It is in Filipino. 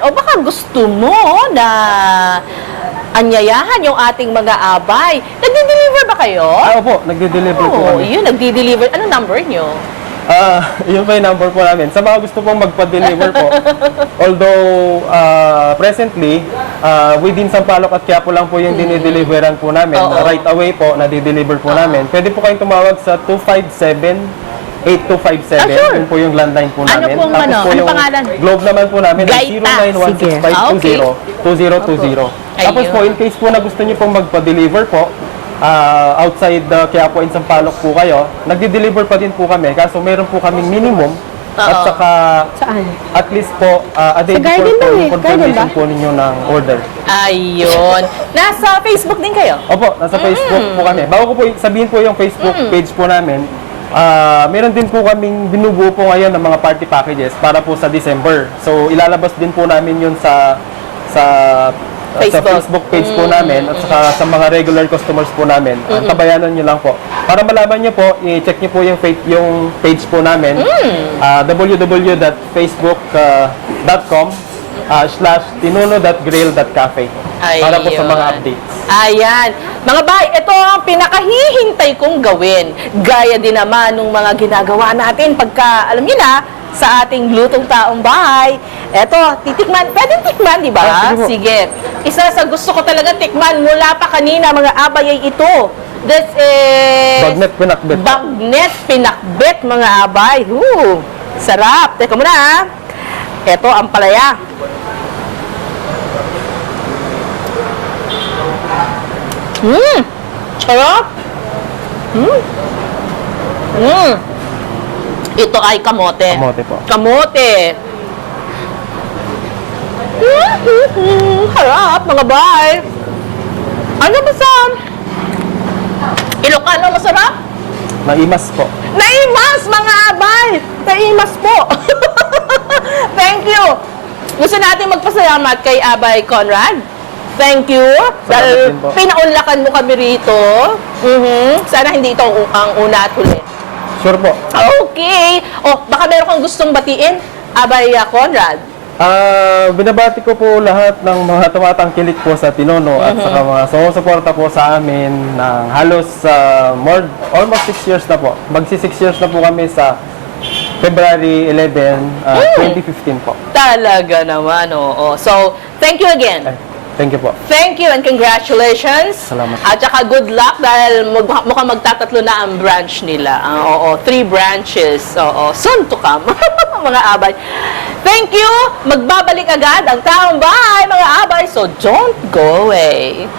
O baka gusto mo na anyayahan yung ating mga abay. Nagdi-deliver ba kayo? Opo, nagde-deliver po Oo, kami. yun, nagdi-deliver. Ano number nyo? Yun pa yung number po namin. Sa mga gusto pong magpa-deliver po, although presently, within Sampaloc at Quiapo lang po yung dinideliveran po namin. Oo. Right away po, na-deliver po namin. Pwede po kayong tumawag sa 257-8257. Sure. Yun po yung landline po Ano namin. pong ano? po Ano yung pangalan? Globe naman po namin ay Gaita. 0916520-2020. Tapos Ayun. po, in case po na gusto niyo pong magpa-deliver po, outside Quiapo and Sampaloc po kayo, nagdi-deliver pa din po kami. Kaso meron po kaming minimum at saka Saan? at least po a day Sa garden before po lang yung eh. confirmation Garden ba? po ninyo ng order. Ayun. Nasa Facebook din kayo? Opo, nasa Facebook po kami. Bago ko po sabihin po yung Facebook page po namin, meron din po kaming binubuo po ngayon ng mga party packages para po sa December. So ilalabas din po namin yun sa Facebook page po namin at saka sa mga regular customers po namin. Tabayanan nyo lang po. Para malaman nyo po, i-check nyo po yung page po namin, www.facebook.com/tinuno.grill.cafe para po sa mga updates. Ayan. Mga bay, ito ang pinakahihintay kong gawin. Gaya din naman ng mga ginagawa natin pagka, alam niyo na, sa ating lutong taong bahay. Eto, titikman. Pwedeng tikman, di ba? Sige po. Sige. Isa sa gusto ko talaga tikman mula pa kanina, mga abay, ay ito. This is... Bagnet pinakbet. Bagnet pinakbet, mga abay. Sarap. Teka muna, ha. Ito, ang palaya. Sarap. Ito ay kamote. Kamote po. Kamote. Harap, mga bay. Ano ba sa Ilocano masarap? Naimas po. Naimas, mga abay! Naimas po! Thank you! Gusto natin magpasalamat kay Abay Conrad. Thank you. Dahil din po. pinaunlakan mo kami rito. Sana hindi ito ang una at huli. Sure po. Okay. Baka meron kang gustong batiin, Abay Conrad. Binabati ko po lahat ng mga tumatangkilik po sa Tinono at saka mga sumusuporta po sa amin ng halos almost 6 years na po. Magsi 6 years na po kami sa February 11, 2015 po. Talaga naman, oo. So, thank you again. Thank you po. Thank you and congratulations. Salamat. At saka good luck dahil mukhang magtatatlo na ang branch nila. 3 branches. Soon to come. Mga abay. Thank you. Magbabalik agad ang taong bahay, mga abay. So don't go away.